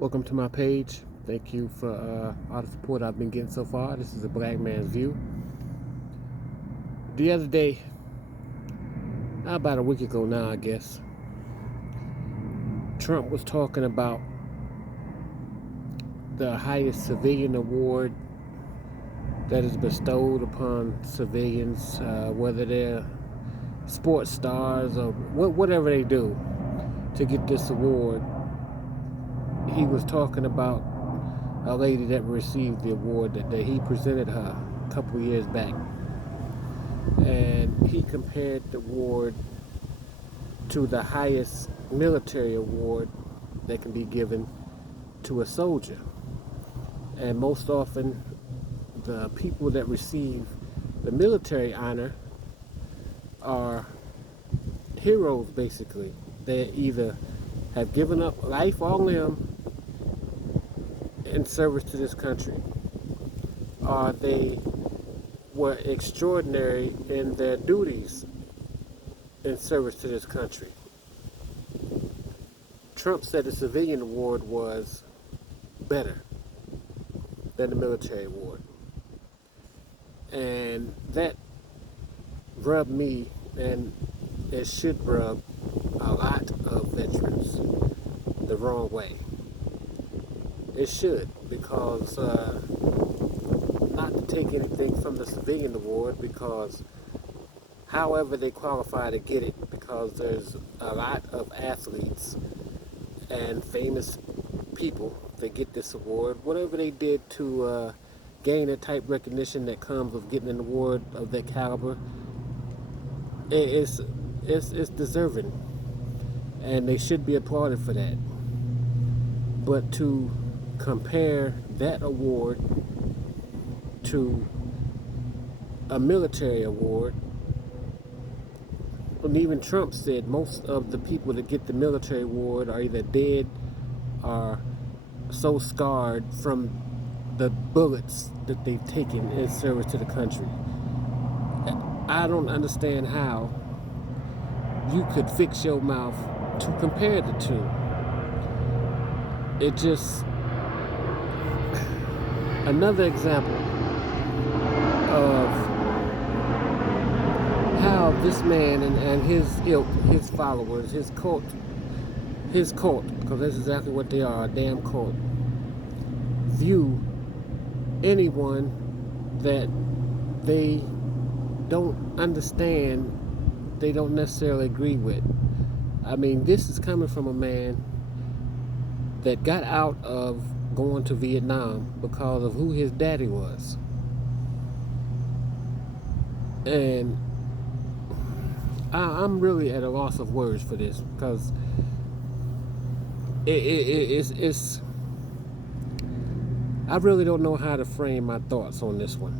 Welcome to my page. Thank you for all the support I've been getting so far. This is a Black Man's View. The other day, about a week ago now, I guess, Trump was talking about the highest civilian award that is bestowed upon civilians, whether they're sports stars or whatever they do to get this award. He was talking about a lady that received the award that he presented her a couple of years back. And he compared the award to the highest military award that can be given to a soldier. And most often, the people that receive the military honor are heroes, basically. They either have given up life or limb in service to this country, or they were extraordinary in their duties in service to this country. Trump said the civilian award was better than the military award. And that rubbed me, and it should rub a lot of veterans the wrong way. It should, because not to take anything from the civilian award, because however they qualify to get it, because there's a lot of athletes and famous people that get this award, whatever they did to gain the type recognition that comes with getting an award of that caliber, it's deserving, and they should be applauded for that. But to compare that award to a military award, and even Trump said most of the people that get the military award are either dead or so scarred from the bullets that they've taken in service to the country. I don't understand how you could fix your mouth to compare the two. It just, another example of how this man and his ilk, his followers, his cult, because that's exactly what they are, a damn cult, view anyone that they don't understand, they don't necessarily agree with. I mean, this is coming from a man that got out of going to Vietnam because of who his daddy was. And I'm really at a loss of words for this, because it's I really don't know how to frame my thoughts on this one,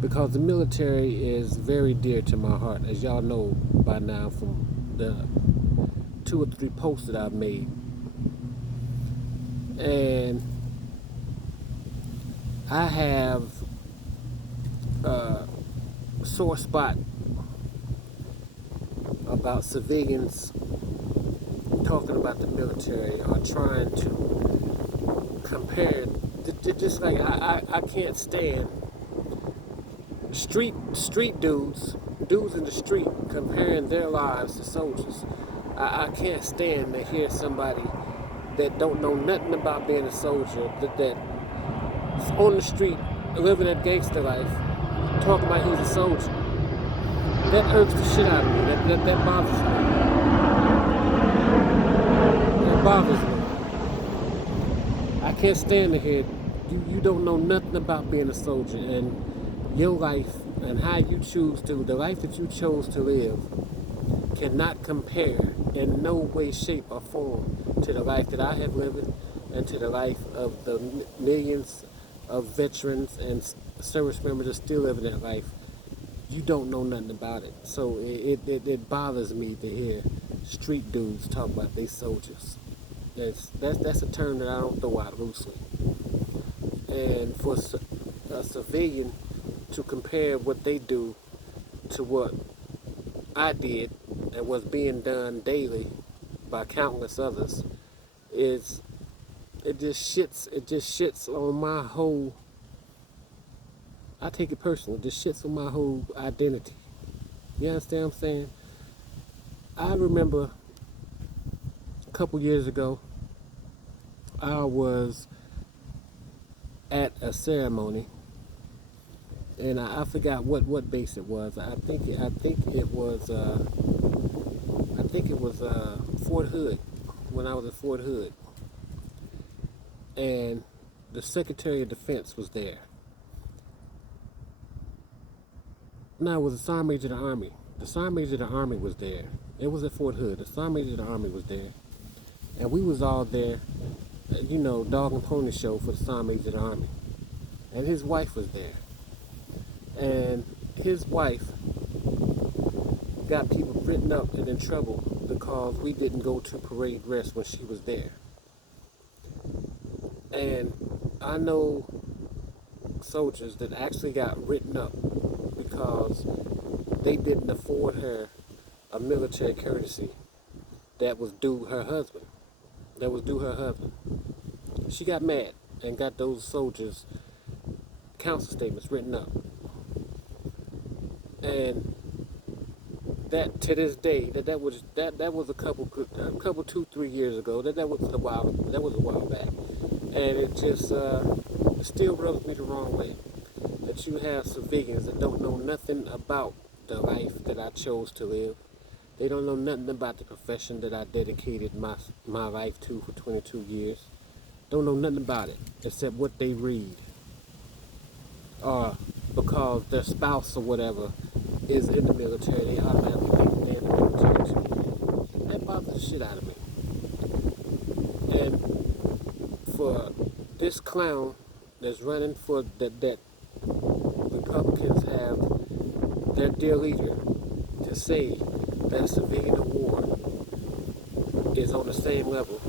because the military is very dear to my heart, as y'all know by now from the 2 or 3 posts that I've made. And I have a sore spot about civilians talking about the military or trying to compare. Just like I can't stand street dudes in the street comparing their lives to soldiers. I can't stand to hear somebody that don't know nothing about being a soldier, that's on the street living that gangster life, talking about he's a soldier. That irks the shit out of me. That bothers me. That bothers me. I can't stand to hear you don't know nothing about being a soldier, and your life and how you choose to, the life that you chose to live, cannot compare in no way, shape, or form to the life that I have lived and to the life of the millions of veterans and service members that still living that life. You don't know nothing about it. So it bothers me to hear street dudes talk about they soldiers. That's a term that I don't throw out loosely. And for a civilian to compare what they do to what I did and what's being done daily by countless others is it just shits on my whole. I take it personal. It just shits on my whole identity. You understand what I'm saying? I remember a couple years ago, I was at a ceremony, and I forgot what base it was. I think it was Fort Hood, when I was at Fort Hood, and the Secretary of Defense was there. No, it was the Sergeant Major of the Army. The Sergeant Major of the Army was there. It was at Fort Hood. The Sergeant Major of the Army was there, and we was all there. Dog and pony show for the Sergeant Major of the Army, and his wife was there, and his wife got people written up and in trouble because we didn't go to parade rest when she was there. And I know soldiers that actually got written up because they didn't afford her a military courtesy that was due her husband. She got mad and got those soldiers' council statements written up. And that to this day, that was a couple 2-3 years ago. That was a while back, and it just it still rubs me the wrong way that you have civilians that don't know nothing about the life that I chose to live. They don't know nothing about the profession that I dedicated my life to for 22 years. Don't know nothing about it except what they read, or because their spouse or whatever is in the military, they automatically think they're in the military too. That bothers the shit out of me. And for this clown that's running for that Republicans have their dear leader to say that a civilian award is on the same level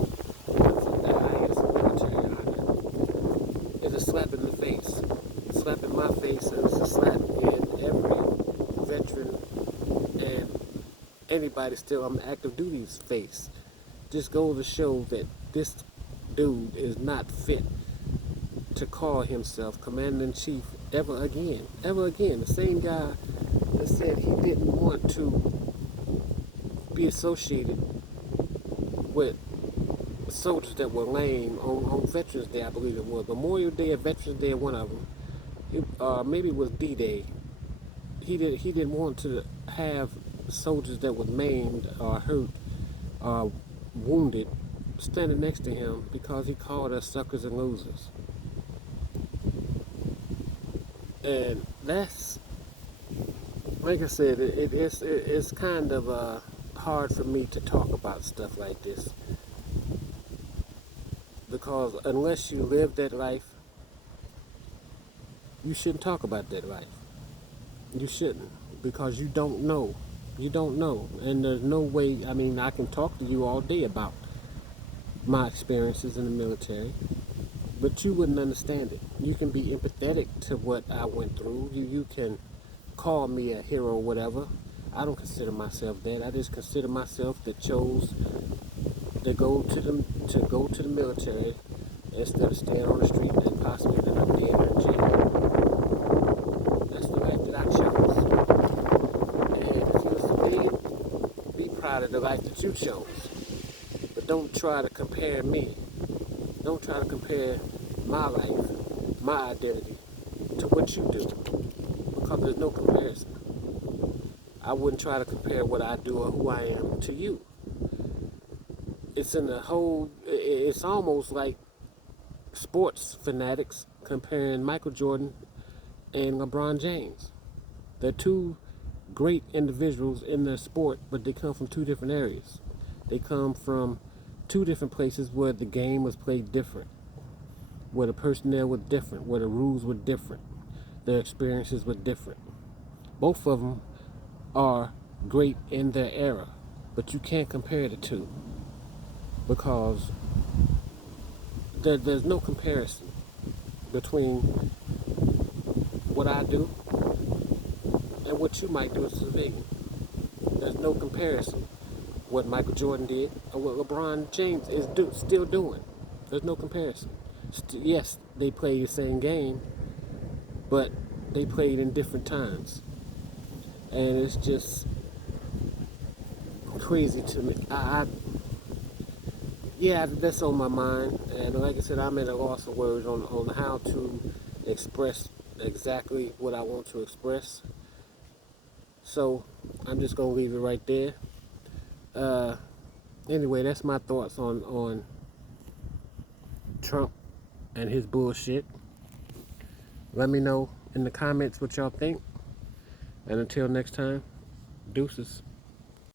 as the highest military honor is a slap in the face. Slap in my face, and it's a slap in every veteran and anybody still on active duty's face. Just goes to show that this dude is not fit to call himself Commander-in-Chief ever again. The same guy that said he didn't want to be associated with soldiers that were lame on Veterans Day, I believe it was. Memorial Day or Veterans Day, one of them. Maybe it was D-Day. He didn't want to have soldiers that were maimed or hurt or wounded standing next to him because he called us suckers and losers. And that's, like I said, it's kind of hard for me to talk about stuff like this, because unless you live that life, you shouldn't talk about that life. You shouldn't, because you don't know. And there's no way. I mean, I can talk to you all day about my experiences in the military, but you wouldn't understand it. You can be empathetic to what I went through. You can call me a hero or whatever. I don't consider myself that. I just consider myself that chose to go to the military instead of staying on the street and possibly ending up dead or in jail. That's the life that I chose. And if you're a civilian, be proud of the life that you chose. But don't try to compare me. Don't try to compare my life, my identity, to what you do, because there's no comparison. I wouldn't try to compare what I do or who I am to you. It's almost like sports fanatics comparing Michael Jordan and LeBron James. They're two great individuals in their sport, but they come from two different areas. They come from two different places where the game was played different, where the personnel was different, where the rules were different, their experiences were different. Both of them are great in their era, but you can't compare the two, because there's no comparison between what I do and what you might do as a civilian. There's no comparison. what Michael Jordan did or what LeBron James is still doing. There's no comparison. Yes, they play the same game, but they played in different times. And it's just crazy to me. Yeah, that's on my mind. And like I said, I'm at a loss of words on how to express exactly what I want to express. So I'm just gonna leave it right there. Uh, anyway, that's my thoughts on Trump and his bullshit. Let me know in the comments what y'all think. And until next time, deuces.